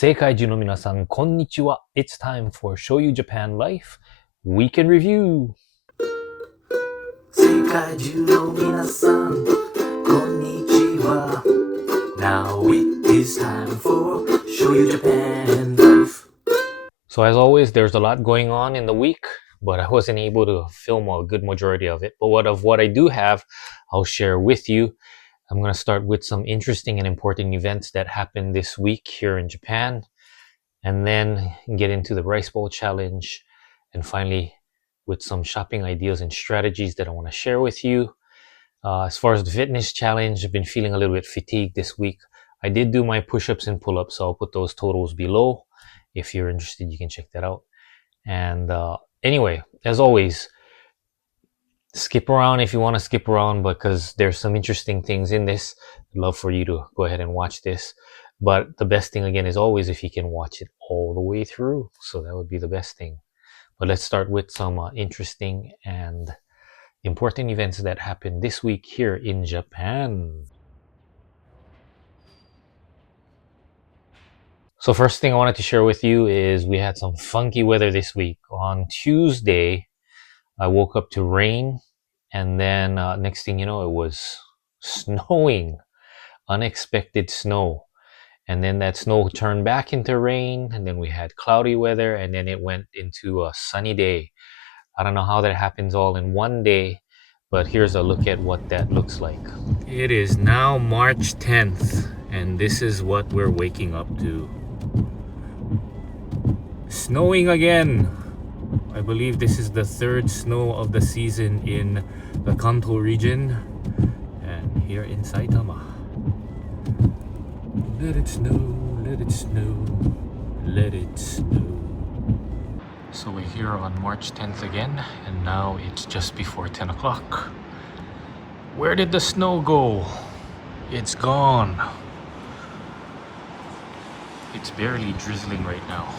Seikaiju no minasan, konnichiwa. It's time for Shoyu Japan Life Weekend Review. Seikaiju no minasan, konnichiwa. Now it is time for Shoyu Japan Life. So as always, there's a lot going on in the week, but I wasn't able to film a good majority of it. But what I do have, I'll share with you. I'm going to start with some interesting and important events that happened this week here in Japan, and then get into the rice bowl challenge, and finally with some shopping ideas and strategies that I want to share with you. As far as the fitness challenge, I've been feeling a little bit fatigued this week. I did do my push-ups and pull-ups, so I'll put those totals below. If you're interested, you can check that out. And anyway, as always, skip around if you want to skip around, because there's some interesting things in this. I'd love for you to go ahead and watch this. But the best thing, again, is always if you can watch it all the way through. So that would be the best thing. But let's start with some interesting and important events that happened this week here in Japan. So first thing I wanted to share with you is we had some funky weather this week. On Tuesday, I woke up to rain, and then next thing you know, it was snowing, unexpected snow. And then that snow turned back into rain, and then we had cloudy weather, and then it went into a sunny day. I don't know how that happens all in one day, but here's a look at what that looks like. It is now March 10th, and this is what we're waking up to. Snowing again. I believe this is the third snow of the season in the Kanto region and here in Saitama. Let it snow, let it snow, let it snow. So we're here on March 10th again, and now it's just before 10 o'clock. Where did the snow go? It's gone. It's barely drizzling right now.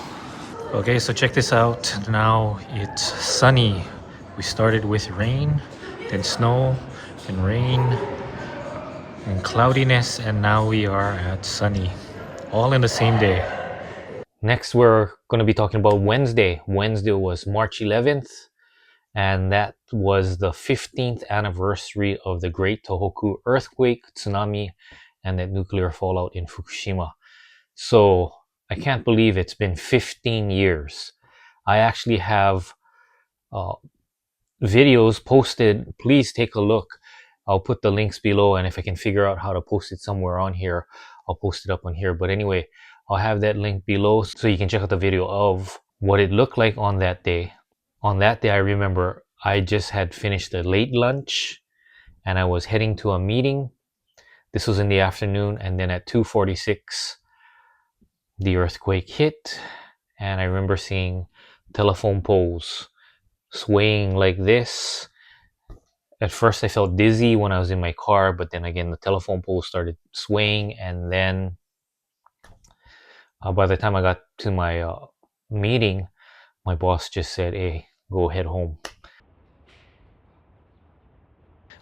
Okay, so check this out. Now it's sunny. We started with rain, then snow, then rain, and cloudiness, and now we are at sunny. All in the same day. Next, we're going to be talking about Wednesday. Wednesday was March 11th, and that was the 15th anniversary of the Great Tohoku earthquake, tsunami, and that nuclear fallout in Fukushima. So I can't believe it's been 15 years. I actually have videos posted. Please take a look. I'll put the links below, and if I can figure out how to post it somewhere on here, I'll post it up on here. But anyway, I'll have that link below so you can check out the video of what it looked like on that day. On that day, I remember I just had finished a late lunch and I was heading to a meeting. This was in the afternoon, and then at 2:46, the earthquake hit, and I remember seeing telephone poles swaying like this. At first I felt dizzy when I was in my car, but then again the telephone poles started swaying, and then by the time I got to my meeting, my boss just said, "Hey, go head home."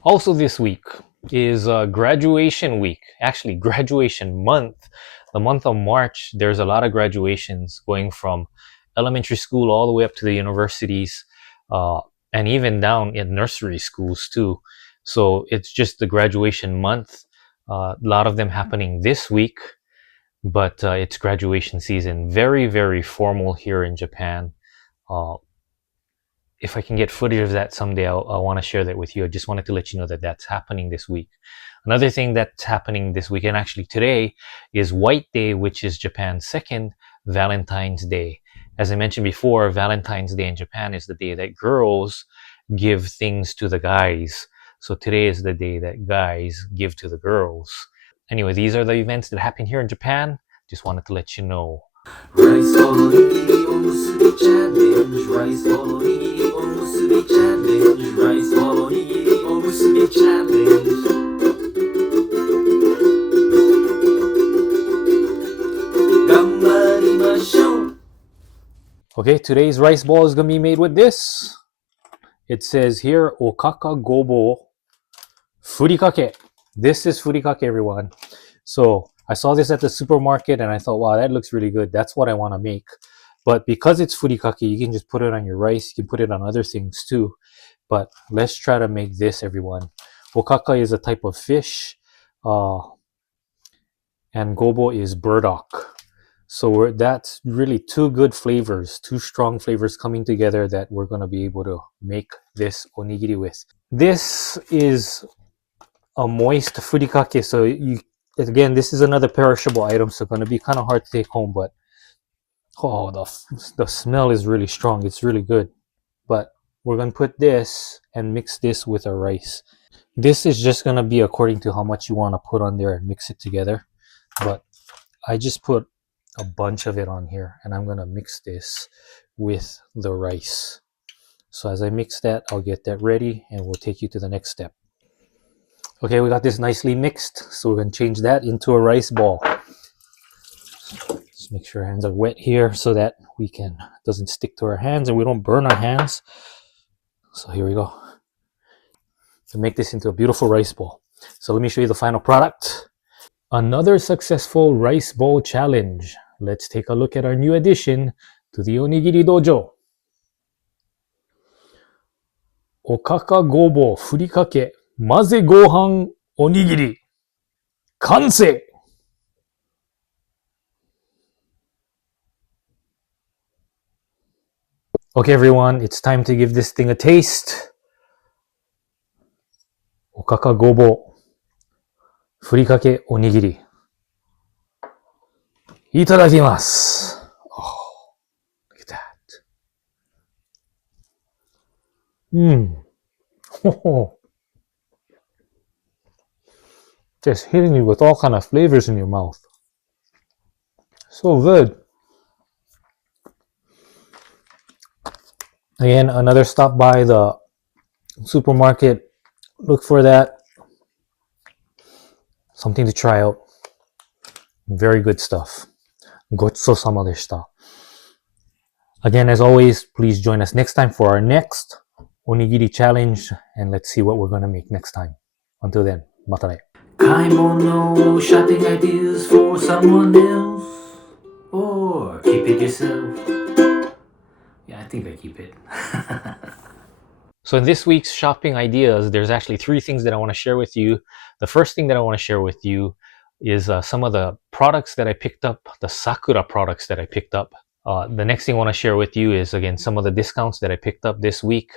Also this week is graduation week, actually graduation month. The month of March, there's a lot of graduations going from elementary school all the way up to the universities, and even down in nursery schools too. So it's just the graduation month. A lot of them happening this week, but it's graduation season. Very, very formal here in Japan. If I can get footage of that someday, I want to share that with you. I just wanted to let you know that that's happening this week. Another thing that's happening this week, and actually today, is White Day, which is Japan's second Valentine's Day. As I mentioned before, Valentine's Day in Japan is the day that girls give things to the guys. So today is the day that guys give to the girls. Anyway, these are the events that happen here in Japan. Just wanted to let you know. Rice bowl onigiri omusubi challenge. Rice bowl onigiri omusubi challenge. Rice bowl onigiri omusubi challenge. Okay, today's rice ball is gonna be made with this. It says here, Okaka Gobo Furikake. This is Furikake, everyone. So I saw this at the supermarket and I thought, wow, that looks really good. That's what I want to make. But because it's furikake, you can just put it on your rice. You can put it on other things too. But let's try to make this, everyone. Okaka is a type of fish, and gobo is burdock. So that's really two good flavors, two strong flavors coming together that we're going to be able to make this onigiri with. This is a moist furikake. So again, this is another perishable item, so going to be kind of hard to take home. But oh, the smell is really strong. It's really good. But we're going to put this and mix this with our rice. This is just going to be according to how much you want to put on there and mix it together. But I just put a bunch of it on here, and I'm going to mix this with the rice. So as I mix that, I'll get that ready and we'll take you to the next step. Okay, we got this nicely mixed, so we're going to change that into a rice ball. Just make sure our hands are wet here so that doesn't stick to our hands and we don't burn our hands. So here we go. To make this into a beautiful rice ball. So let me show you the final product. Another successful rice bowl challenge. Let's take a look at our new addition to the Onigiri Dojo. Okaka Gobo Furikake Maze Gohan Onigiri Kansei! Okay everyone, it's time to give this thing a taste. Okaka Gobo Furikake Onigiri. Itadakimasu. Oh, look at that. Just hitting you with all kind of flavors in your mouth. So good. Again, another stop by the supermarket. Look for that. Something to try out. Very good stuff. Gochusou-sama deshita. Again, as always, please join us next time for our next onigiri challenge, and let's see what we're going to make next time. Until then, mata ne. 買い物 shopping ideas for someone else, or keep it yourself. Yeah, I think I keep it. So in this week's shopping ideas, there's actually three things that I want to share with you. The first thing that I want to share with you is some of the products that I picked up, the Sakura products that I picked up. The next thing I want to share with you is, again, some of the discounts that I picked up this week.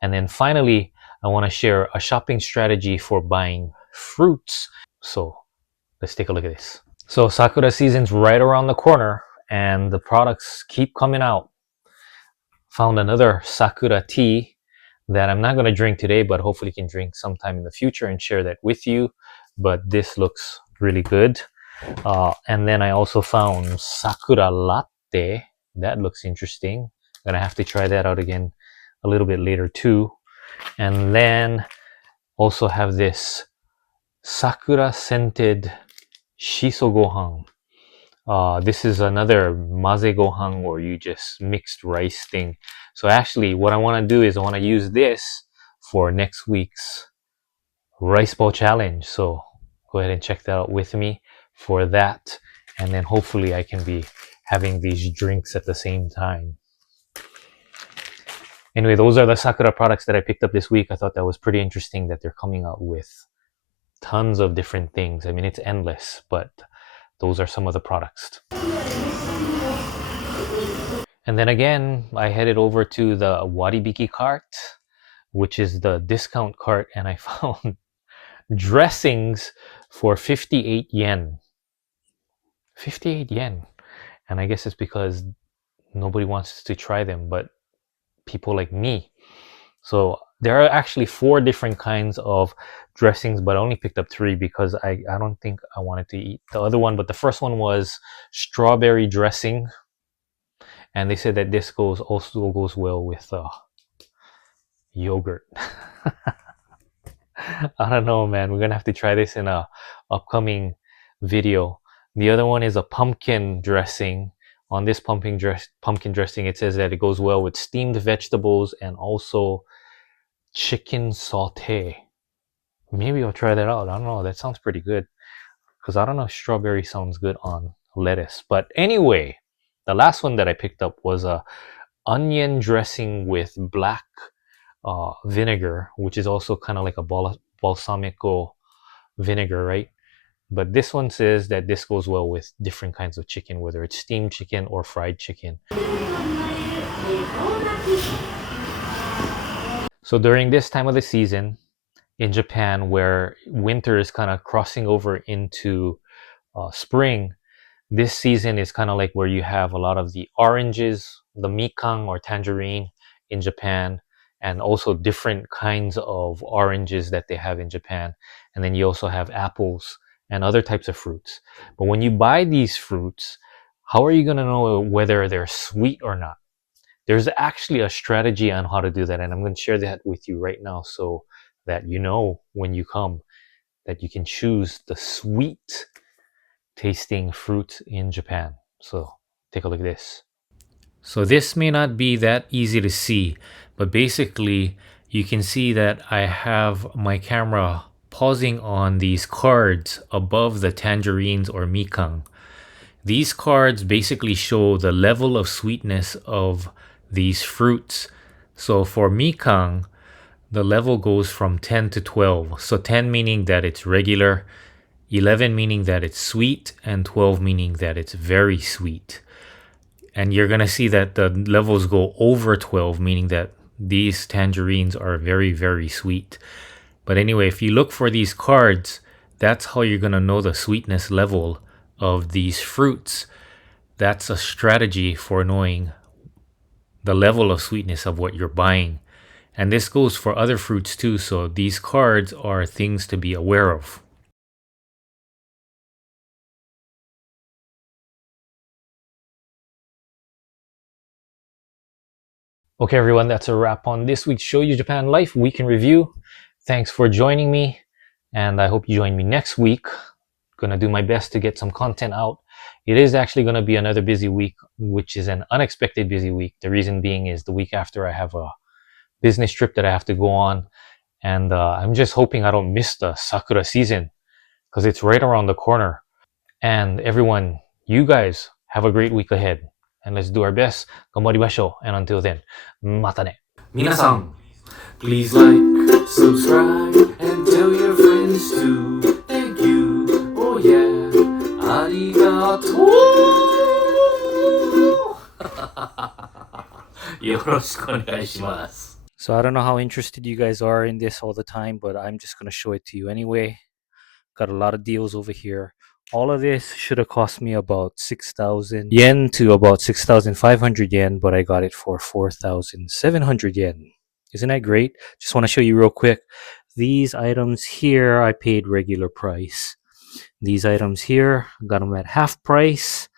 And then finally, I want to share a shopping strategy for buying fruits. So let's take a look at this. So Sakura season's right around the corner and the products keep coming out. Found another Sakura tea that I'm not going to drink today, but hopefully can drink sometime in the future and share that with you. But this looks really good. And then I also found Sakura latte. That looks interesting. Gonna have to try that out again a little bit later too. And then also have this Sakura scented shiso gohan. This is another maze gohan, or you just mixed rice thing. So actually what I want to do is I want to use this for next week's rice bowl challenge. So go ahead and check that out with me for that. And then hopefully I can be having these drinks at the same time. Anyway, those are the Sakura products that I picked up this week. I thought that was pretty interesting that they're coming out with tons of different things. I mean, it's endless, but those are some of the products. And then again, I headed over to the Waribiki cart, which is the discount cart, and I found dressings for 58 yen. 58 yen. And I guess it's because nobody wants to try them, but people like me. So there are actually 4 different kinds of dressings, but I only picked up 3 because I don't think I wanted to eat the other one. But the first one was strawberry dressing, and they said that this also goes well with yogurt. I don't know, man. We're gonna have to try this in a upcoming video. The other one is a pumpkin dressing. On this pumpkin dressing, it says that it goes well with steamed vegetables and also chicken saute. Maybe I'll try that out. I don't know. That sounds pretty good. because I don't know if strawberry sounds good on lettuce. But anyway, the last one that I picked up was a onion dressing with black vinegar, which is also kind of like a balsamico vinegar, right? But this one says that this goes well with different kinds of chicken, whether it's steamed chicken or fried chicken. So during this time of the season in Japan, where winter is kind of crossing over into spring, this season is kind of like where you have a lot of the oranges, the mikan or tangerine in Japan, and also different kinds of oranges that they have in Japan. And then you also have apples and other types of fruits. But when you buy these fruits, how are you going to know whether they're sweet or not? There's actually a strategy on how to do that, and I'm going to share that with you right now so that you know when you come that you can choose the sweet tasting fruit in Japan. So take a look at this. So this may not be that easy to see, but basically you can see that I have my camera pausing on these cards above the tangerines or mikan. These cards basically show the level of sweetness of these fruits. So for mikan, the level goes from 10 to 12. So 10 meaning that it's regular, 11 meaning that it's sweet, and 12 meaning that it's very sweet. And you're going to see that the levels go over 12, meaning that these tangerines are very, very sweet. But anyway, if you look for these cards, that's how you're going to know the sweetness level of these fruits. That's a strategy for knowing the level of sweetness of what you're buying. And this goes for other fruits too, so these cards are things to be aware of. Okay, everyone, that's a wrap on this week's Shoyu Japan Life Week in Review. Thanks for joining me, and I hope you join me next week. Gonna do my best to get some content out. It is actually gonna be another busy week, which is an unexpected busy week. The reason being is the week after I have a business trip that I have to go on, and I'm just hoping I don't miss the Sakura season because it's right around the corner. And everyone, you guys have a great week ahead, and let's do our best. 頑張りましょう. And until then, またね. 皆さん Please like, subscribe, and tell your friends too. Thank you, oh yeah, ありがとうよろしくお願いします So I don't know how interested you guys are in this all the time, but I'm just going to show it to you anyway. Got a lot of deals over here. All of this should have cost me about 6,000 yen to about 6,500 yen, but I got it for 4,700 yen. Isn't that great? Just want to show you real quick. These items here, I paid regular price. These items here, got them at half price.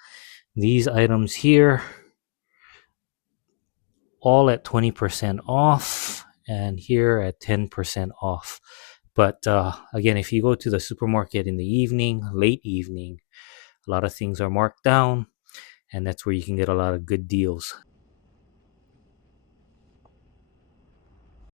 These items here, all at 20% off, and here at 10% off. But again, if you go to the supermarket in the evening, late evening, a lot of things are marked down, and that's where you can get a lot of good deals.